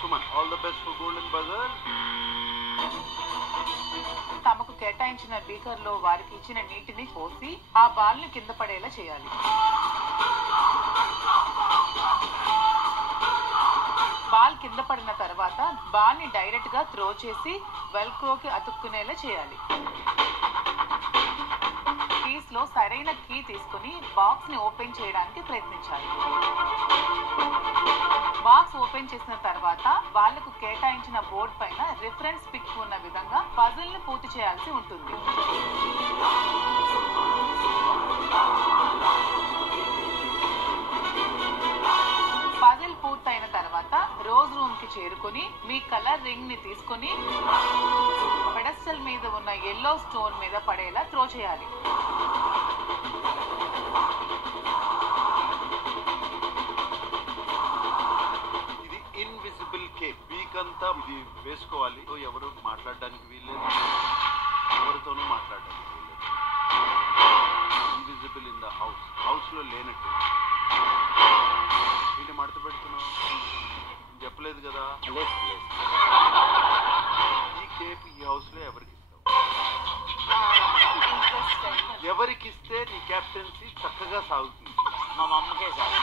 Suman, all the best for Golden Buzzer. తమకు కేటాయించిన beaker లో వారికి ఇచ్చిన నీటిని పోసి ఆ బాల్ ని కింద పడేలా చేయాలి. బాల్ కింద పడిన తర్వాత బాల్ ని డైరెక్ట్ గా త్రో చేసి వెల్క్రోకి అతుక్కునేలా చేయాలి. కీస్ లో సరైన కీ తీసుకుని బాక్స్ ని ఓపెన్ చేయడానికి ప్రయత్నించాలి. బాక్స్ ఓపెన్ చేసిన తర్వాత వాళ్లకు కేటాయించిన బోర్డు పైన రిఫరెన్స్ పిక్ ఉన్న విధంగా పజిల్ ని పూర్తి చేయాల్సి ఉంటుంది. పజిల్ పూర్తయిన తర్వాత రోజ్ రూమ్ కి చేరుకుని మీ కలర్ రింగ్ ని తీసుకుని పెడస్టల్ మీద ఉన్న ఎల్లో స్టోన్ మీద పడేలా త్రో చేయాలి. ఇది ఇన్విజిబుల్ కేక్. వీక్ అంతా ఇది వేసుకోవాలి. ఎవరు మాట్లాడడానికి వీల్లేదు, ఎవరితోనూ మాట్లాడడానికి వీల్లేదు. ఇన్విజిబుల్ ఇన్ ద హౌస్ లో లేనట్టు. వీటిని మడత పెడుతున్నావు చెప్పలేదు కదా. ఈ కేక్ ఈ హౌస్ లో ఎవరికి ఇస్తావు? ఎవరికిస్తే నీ కెప్టెన్సీ చక్కగా సాగుతుంది? మా మమ్మకే సార్.